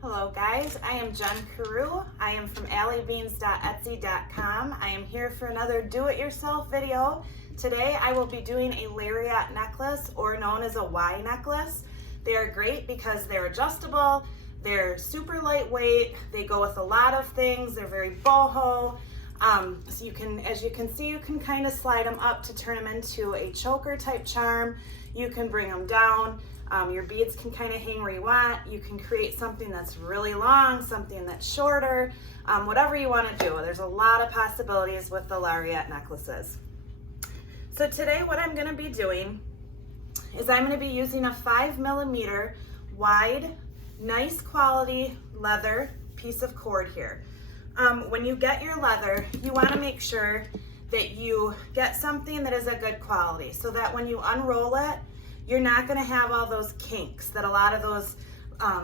Hello guys, I am Jen Carew. I am from alleybeans.etsy.com. I am here for another do-it-yourself video. Today I will be doing a Lariat necklace, or known as a Y necklace. They are great because they're adjustable, they're super lightweight, they go with a lot of things, they're very boho. So you can, as you can see, you can kind of slide them up to turn them into a choker type charm. You can bring them down. Your beads can kind of hang where you want. You can create something that's really long, something that's shorter, whatever you want to do. There's a lot of possibilities with the Lariat necklaces. So today what I'm going to be doing is I'm going to be using a 5mm wide, nice quality leather piece of cord here. When you get your leather, you want to make sure that you get something that is a good quality so that when you unroll it, you're not going to have all those kinks that a lot of those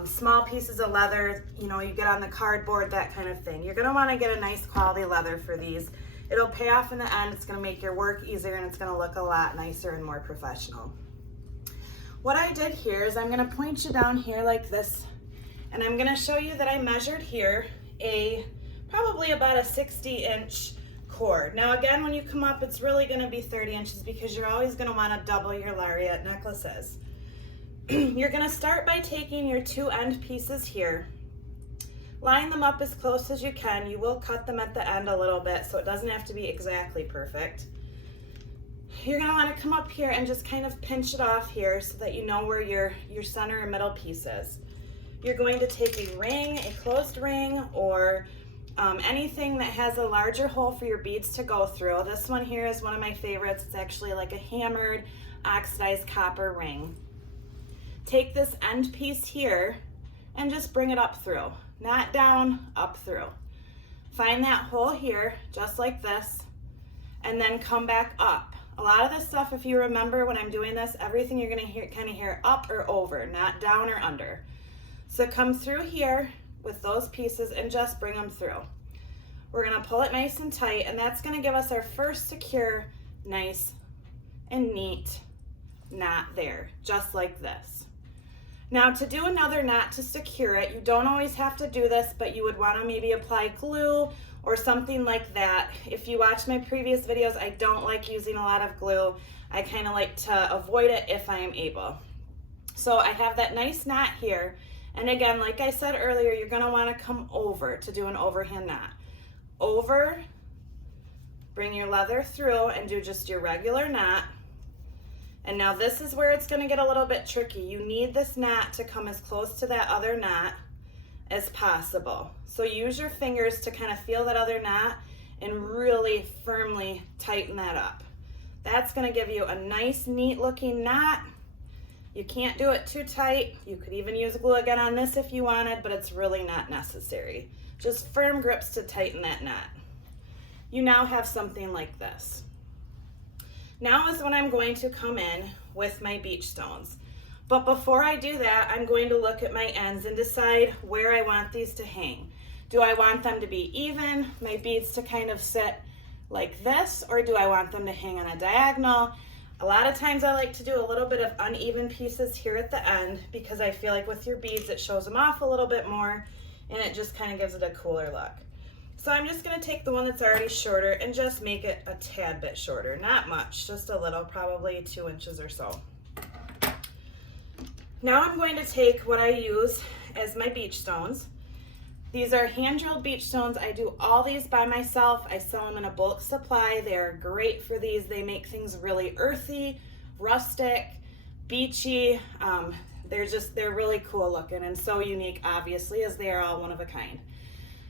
small pieces of leather, you know, you get on the cardboard, that kind of thing. You're going to want to get a nice quality leather for these. It'll pay off in the end. It's going to make your work easier and it's going to look a lot nicer and more professional. What I did here is I'm going to point you down here like this, and I'm going to show you that I measured here probably about a 60-inch cord. Now again, when you come up, it's really going to be 30 inches because you're always going to want to double your Lariat necklaces. You're going to start by taking your two end pieces here, line them up as close as you can. You will cut them at the end a little bit, so it doesn't have to be exactly perfect. You're going to want to come up here and just kind of pinch it off here so that you know where your center and middle piece is. You're going to take a ring, a closed ring, or anything that has a larger hole for your beads to go through. This one here is one of my favorites. It's actually like a hammered oxidized copper ring. Take this end piece here and just bring it up through. Not down, up through. Find that hole here, just like this, and then come back up. A lot of this stuff, if you remember when I'm doing this, everything you're going to kind of hear up or over, not down or under. So come through here with those pieces and just bring them through. We're going to pull it nice and tight, and that's going to give us our first secure, nice and neat knot there, just like this. Now to do another knot to secure it, you don't always have to do this, but you would want to maybe apply glue or something like that. If you watch my previous videos, I don't like using a lot of glue. I kind of like to avoid it if I am able. So I have that nice knot here. And again, like I said earlier, you're going to want to come over to do an overhand knot. Over, bring your leather through and do just your regular knot. And now this is where it's going to get a little bit tricky. You need this knot to come as close to that other knot as possible. So use your fingers to kind of feel that other knot and really firmly tighten that up. That's going to give you a nice, neat looking knot. You can't do it too tight. You could even use glue again on this if you wanted, but it's really not necessary. Just firm grips to tighten that knot. You now have something like this. Now is when I'm going to come in with my beach stones. But before I do that, I'm going to look at my ends and decide where I want these to hang. Do I want them to be even, my beads to kind of sit like this, or do I want them to hang on a diagonal? A lot of times I like to do a little bit of uneven pieces here at the end because I feel like with your beads it shows them off a little bit more and it just kind of gives it a cooler look. So I'm just going to take the one that's already shorter and just make it a tad bit shorter. Not much, just a little, probably 2 inches or so. Now I'm going to take what I use as my beach stones. These are hand-drilled beach stones. I do all these by myself. I sell them in a bulk supply. They're great for these. They make things really earthy, rustic, beachy. They're really cool looking and so unique, obviously, as they are all one of a kind.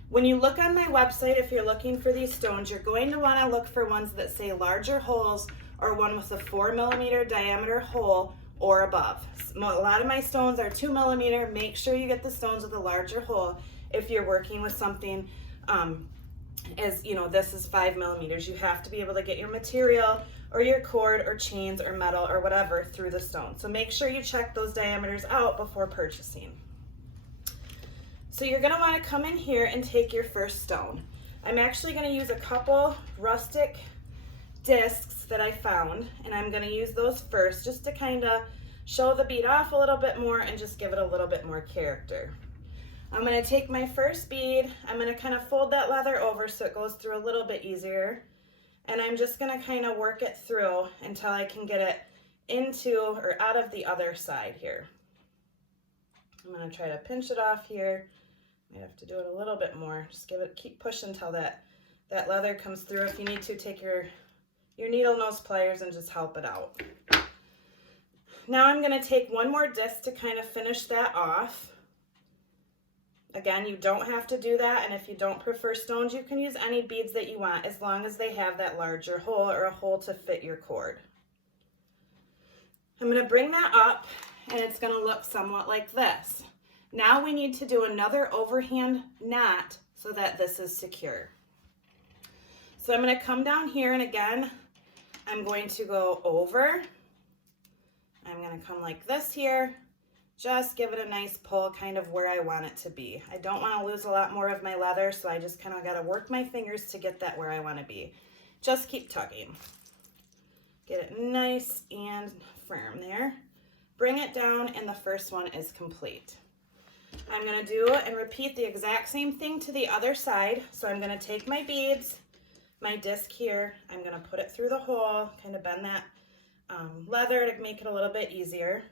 When you look on my website, if you're looking for these stones, you're going to want to look for ones that say larger holes or one with a 4mm diameter hole or above. A lot of my stones are 2mm. Make sure you get the stones with a larger hole. If you're working with something, as you know, this is 5mm, you have to be able to get your material or your cord or chains or metal or whatever through the stone. So make sure you check those diameters out before purchasing. So you're gonna wanna come in here and take your first stone. I'm actually gonna use a couple rustic discs that I found, and I'm gonna use those first just to kind of show the bead off a little bit more and just give it a little bit more character. I'm going to take my first bead, I'm going to kind of fold that leather over so it goes through a little bit easier, and I'm just going to kind of work it through until I can get it into or out of the other side here. I'm going to try to pinch it off here. I have to do it a little bit more. Just keep pushing until that leather comes through. If you need to, take your needle nose pliers and just help it out. Now I'm going to take one more disc to kind of finish that off. Again, you don't have to do that, and if you don't prefer stones, you can use any beads that you want as long as they have that larger hole or a hole to fit your cord. I'm going to bring that up, and it's going to look somewhat like this. Now we need to do another overhand knot so that this is secure. So I'm going to come down here, and again, I'm going to go over. I'm going to come like this here. Just give it a nice pull, kind of where I want it to be. I don't want to lose a lot more of my leather, so I just kind of got to work my fingers to get that where I want to be. Just keep tugging. Get it nice and firm there. Bring it down, and the first one is complete. I'm going to do and repeat the exact same thing to the other side. So I'm going to take my beads, my disc here, I'm going to put it through the hole, kind of bend that leather to make it a little bit easier.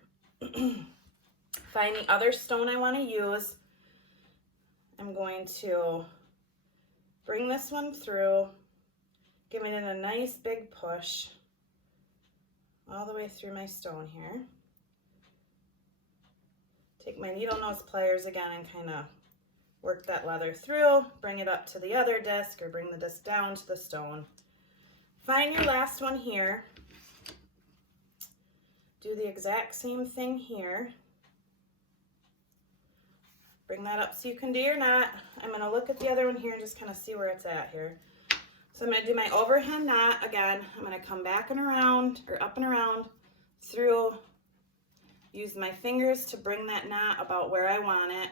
Find the other stone I want to use. I'm going to bring this one through, giving it a nice big push all the way through my stone here. Take my needle nose pliers again and kind of work that leather through, bring it up to the other disc or bring the disc down to the stone. Find your last one here. Do the exact same thing here. Bring that up so you can do your knot. I'm going to look at the other one here and just kind of see where it's at here. So I'm going to do my overhand knot again. I'm going to come back and around, or up and around, through. Use my fingers to bring that knot about where I want it.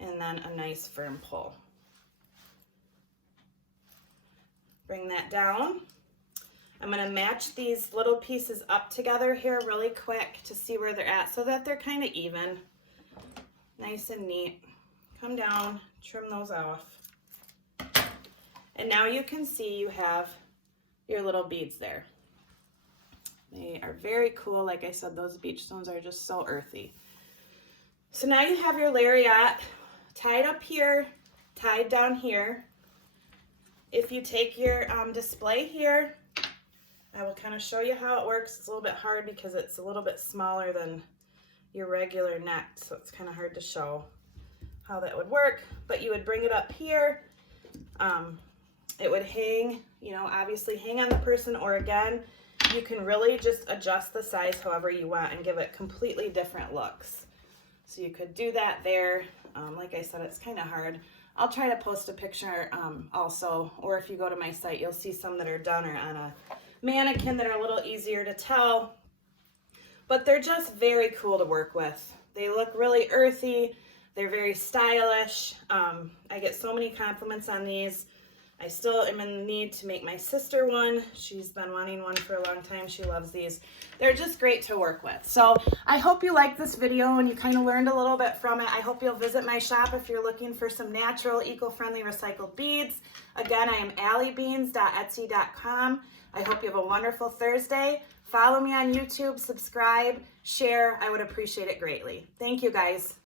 And then a nice firm pull. Bring that down. I'm going to match these little pieces up together here really quick to see where they're at so that they're kind of even. Nice and neat. Come down, trim those off. And now you can see you have your little beads there. They are very cool. Like I said, those beach stones are just so earthy. So now you have your lariat tied up here, tied down here. If you take your display here, I will kind of show you how it works. It's a little bit hard because it's a little bit smaller than your regular neck, so it's kind of hard to show how that would work. But you would bring it up here. It would hang, you know, obviously hang on the person, or again, you can really just adjust the size however you want and give it completely different looks. So you could do that there. Like I said, it's kind of hard. I'll try to post a picture also, or if you go to my site, you'll see some that are done or on a mannequin that are a little easier to tell. But they're just very cool to work with. They look really earthy. They're very stylish. I get so many compliments on these. I still am in the need to make my sister one. She's been wanting one for a long time. She loves these. They're just great to work with. So I hope you liked this video and you kind of learned a little bit from it. I hope you'll visit my shop if you're looking for some natural, eco-friendly recycled beads. Again, I am alliebeans.etsy.com. I hope you have a wonderful Thursday. Follow me on YouTube, subscribe, share. I would appreciate it greatly. Thank you, guys.